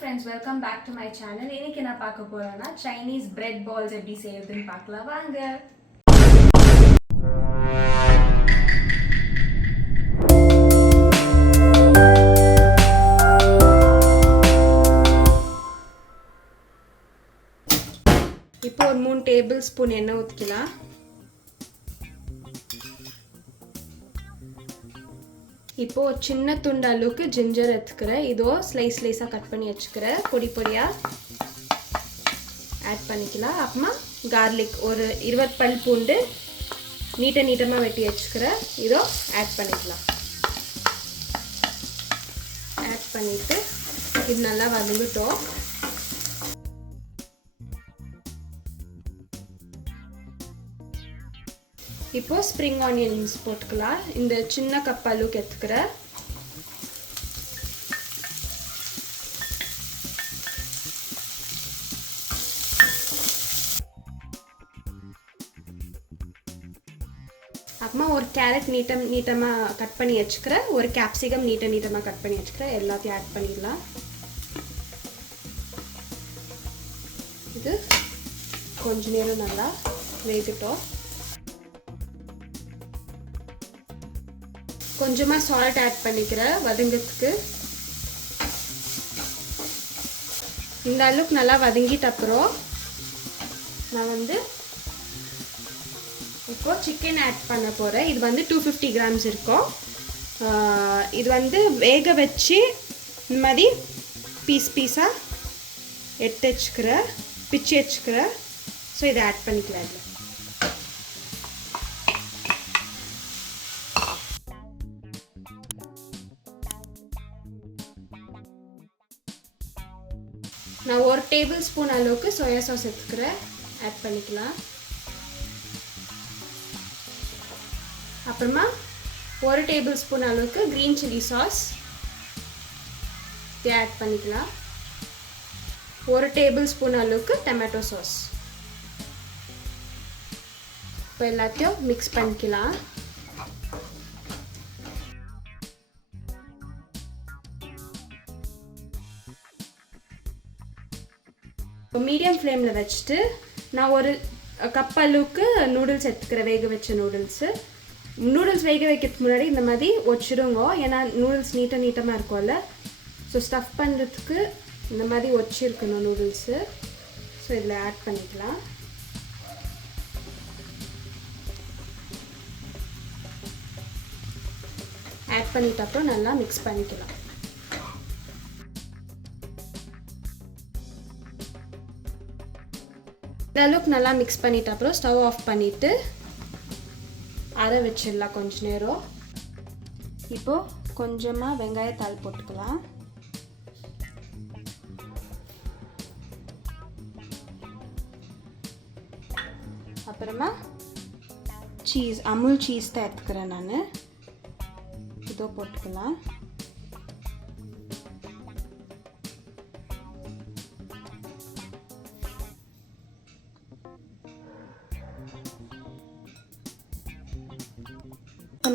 friends, welcome back to my channel. இன்னைக்கு நான் பார்க்க போறேன்னா Chinese bread balls எப்படி செய்யறதுன்னு பார்க்கலாம் வாங்க. இப்போ ஒரு 3 டேபிள்ஸ்பூன் எண்ணெய் ஊத்திக்கலாம். இப்போ சின்ன துண்டு அளவுக்கு ஜிஞ்சர் எடுத்துக்கிறேன். இதோ ஸ்லைஸ் ஸ்லைஸாக கட் பண்ணி வச்சுக்கிறேன். பொடி பொடியாக ஆட் பண்ணிக்கலாம். அப்புறமா கார்லிக் ஒரு 20 பல் பூண்டு நீட்டமாக வெட்டி வச்சுக்கிறேன். இதோ ஆட் பண்ணிக்கலாம். ஆட் பண்ணிவிட்டு இது நல்லா வதங்கிட்டோம். இப்போ ஸ்ப்ரிங் ஆனியன்ஸ் போட்டுக்கலாம். இந்த சின்ன கப் அளவுக்கு எடுத்துக்கிறேன். அப்புறமா ஒரு கேரட் நீட்டமாக கட் பண்ணி வச்சுக்கிறேன். ஒரு கேப்சிகம் நீட்டமாக கட் பண்ணி வச்சுக்கிறேன். எல்லாத்தையும் ஆட் பண்ணிடலாம். இது கொஞ்ச நேரம் நல்லா வேகட்டும். கொஞ்சமாக சால்ட் ஆட் பண்ணிக்கிறேன் வதங்கிறதுக்கு. இந்த அளவுக்கு நல்லா வதங்கிட்ட அப்புறம் நான் இப்போ சிக்கன் ஆட் பண்ண போகிறேன். இது 250 கிராம்ஸ் இருக்கும். இது வேக வச்சு இந்த மாதிரி பீஸாக எடுத்து வச்சுக்கிறேன், பிச்சு வச்சுக்கிறேன். ஸோ இதை ஆட் பண்ணிக்கலாம். இதில் நான் 1 டேபிள் ஸ்பூன் அளவுக்கு சோயா சாஸ் எடுத்துக்கிறேன். ஆட் பண்ணிக்கலாம். அப்புறமா 1 டேபிள் ஸ்பூன் அளவுக்கு க்ரீன் சில்லி சாஸ் ஆட் பண்ணிக்கலாம். 1 டேபிள் ஸ்பூன் அளவுக்கு டொமேட்டோ சாஸ். இப்போ எல்லாத்தையும் மிக்ஸ் பண்ணிக்கலாம். மீடியம் ஃப்ளேமில் வச்சுட்டு நான் ஒரு கப் அளவுக்கு நூடுல்ஸ் எடுத்துக்கிறேன். வேக வச்ச நூடுல்ஸ் வேக வைக்கிறதுக்கு முன்னாடி இந்த மாதிரி ஒச்சிருங்க. ஏன்னா நூடுல்ஸ் நீட்டமாக இருக்கும்ல. ஸோ ஸ்டஃப் பண்ணுறதுக்கு இந்த மாதிரி ஒச்சிருக்கணும் நூடுல்ஸு. ஸோ இதில் ஆட் பண்ணிக்கலாம். ஆட் பண்ணிட்ட அப்புறம் நல்லா மிக்ஸ் பண்ணிக்கலாம். இந்த அளவுக்கு நல்லா மிக்ஸ் பண்ணிட்ட அப்புறம் ஸ்டவ் ஆஃப் பண்ணிவிட்டு அர வச்சிடலாம் கொஞ்ச நேரம். இப்போது கொஞ்சமாக வெங்காயத்தாள் போட்டுக்கலாம். அப்புறமா சீஸ், அமுல் சீஸ் தான் எடுத்துக்கிறேன் நான். இதோ போட்டுக்கலாம்.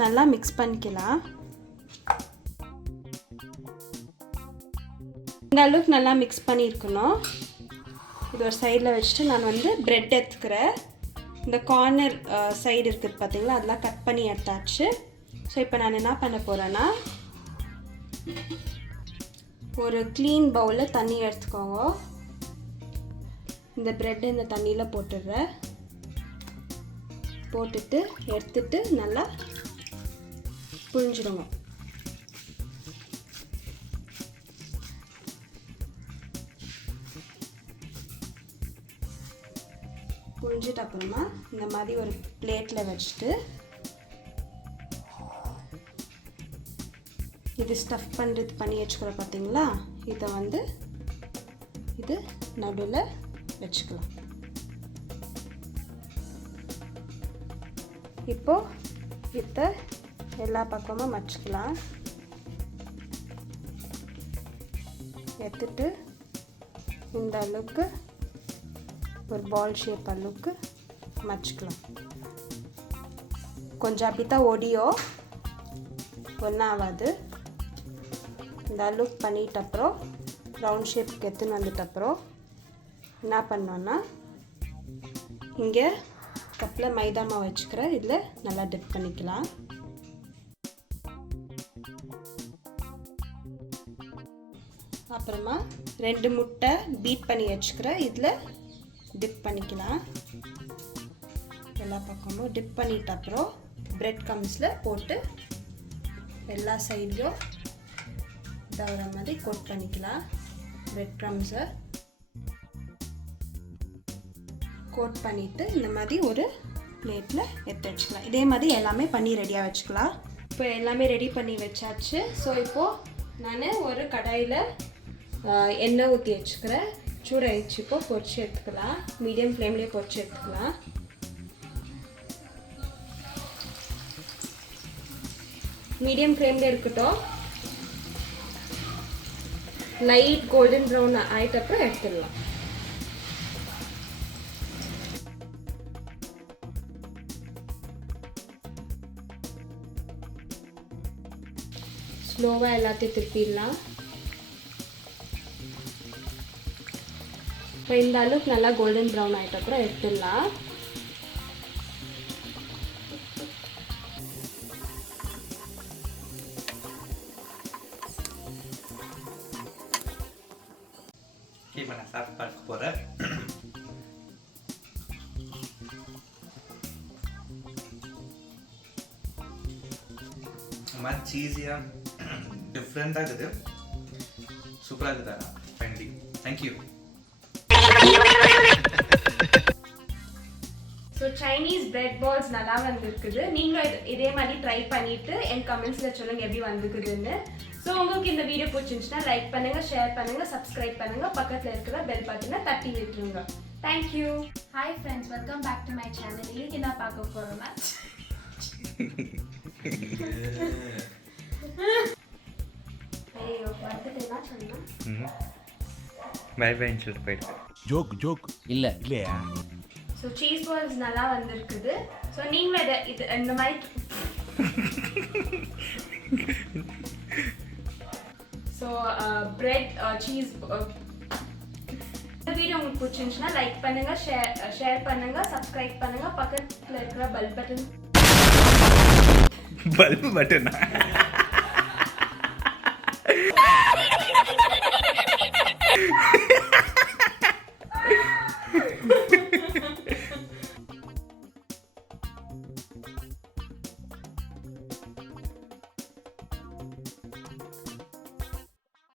நல்லா மிக்ஸ் பண்ணிக்கலாம். இந்த அளவுக்கு நல்லா மிக்ஸ் பண்ணியிருக்கணும். இது ஒரு சைடில் வச்சுட்டு நான் ப்ரெட் எடுத்துக்கிறேன். இந்த கார்னர் சைடு இருக்குது பார்த்தீங்களா, அதெல்லாம் கட் பண்ணி எடுத்தாச்சு. ஸோ இப்போ நான் என்ன பண்ண போகிறேன்னா ஒரு க்ளீன் பவுலில் தண்ணி எடுத்துக்கோங்க. இந்த ப்ரெட் இந்த தண்ணியில் போட்டுடுறேன். போட்டுட்டு எடுத்துட்டு நல்லா புழிஞ்சிடுங்க. புழிஞ்சிட்டு அப்புறமா இந்த மாதிரி ஒரு பிளேட்டில் வச்சுட்டு இது ஸ்டஃப் பண்ணி வச்சுக்கிறோம் பார்த்தீங்களா, இதை இது நடுவில் வச்சுக்கலாம். இப்போது இதை எல்லா பக்கமும் மடிச்சுக்கலாம். எடுத்துட்டு இந்த அளவுக்கு ஒரு பால் ஷேப் அளவுக்கு மடிச்சுக்கலாம். கொஞ்சம் அப்படி தான் ஒடியும், ஒன்றாகாது. இந்த அளவுக்கு பண்ணிட்ட அப்புறம் ரவுண்ட் ஷேப்புக்கு எடுத்துன்னு வந்துட்ட அப்புறம் என்ன பண்ணோன்னா இங்கே கப்பில் மைதா மாவு வச்சுக்கிறேன். இதில் நல்லா டிப் பண்ணிக்கலாம். அப்புறமா 2 முட்டை பீட் பண்ணி வச்சுக்கிறேன். இதில் டிப் பண்ணிக்கலாம். எல்லா பக்கமும் டிப் பண்ணிட்ட அப்புறம் பிரெட் கம்ஸில் போட்டு எல்லா சைட்லையும் தவிர மாதிரி கோட் பண்ணிக்கலாம். பிரெட் க்ரம்ஸை கோட் பண்ணிவிட்டு இந்த மாதிரி ஒரு பிளேட்டில் எடுத்து வச்சுக்கலாம். இதே மாதிரி எல்லாமே பண்ணி ரெடியாக வச்சுக்கலாம். இப்போ எல்லாமே ரெடி பண்ணி வச்சாச்சு. ஸோ இப்போது நான் ஒரு கடாயில் எண்ணெய் ஊற்றி வச்சுக்கிறேன். சூடாயிடுச்சு. இப்போ பொரிச்சு எடுத்துக்கலாம். மீடியம் ஃப்ளேம்லேயே பொரிச்சு எடுத்துக்கலாம். மீடியம் ஃப்ளேம்லேயே இருக்கட்டும். லைட் கோல்டன் ப்ரௌன் ஆயிட்டப்புறம் எடுத்துடலாம். ஸ்லோவாக எல்லாத்தையும் திருப்பிடலாம். இப்போ இந்த அளவுக்கு நல்லா கோல்டன் ப்ரௌன் ஆகிட்டப்புறம் எடுத்துடலாம். இப்போ நான் சாப்பிட்டு பார்க்க போகிறேன். ரொம்ப சீஸியாக டிஃப்ரெண்ட்டாக இருக்குது. சூப்பராக இருக்குதா finally. Thank you. So Chinese bread balls நல்லா வந்துருக்குது. நீங்களும் இதே மாதிரி ட்ரை பண்ணிவிட்டு என் கமெண்ட்ஸில் சொல்லுங்கள் எப்படி வந்துக்குதுன்னு. ஸோ உங்களுக்கு இந்த வீடியோ பிடிச்சிருந்துச்சுன்னா லைக் பண்ணுங்கள், ஷேர் பண்ணுங்கள், சப்ஸ்கிரைப் பண்ணுங்கள், பக்கத்தில் இருக்கிற பெல் பட்டனை தட்டி விட்டுருங்க. Thank you. Hi friends, welcome back to my channel. இன்னைக்கு என்ன பார்க்க போகிறோம்னா ஐயோ வந்துட்டுனா சொன்னா பை பைன்னு சொல்லிட்டு போயிடுவேன். ஜோக் இல்லையா? ஸோ சீஸ் பால்ஸ் நல்லா வந்திருக்குது. ஸோ நீங்களும் இது இந்த மாதிரி ஸோ பிரெட் சீஸ் இந்த வீடியோ உங்களுக்கு பிடிச்சிருந்துச்சுன்னா லைக் பண்ணுங்க, ஷேர் பண்ணுங்க, சப்ஸ்கிரைப் பண்ணுங்க, பக்கத்தில் இருக்கிற பெல் பட்டன் பல்பு பட்டனா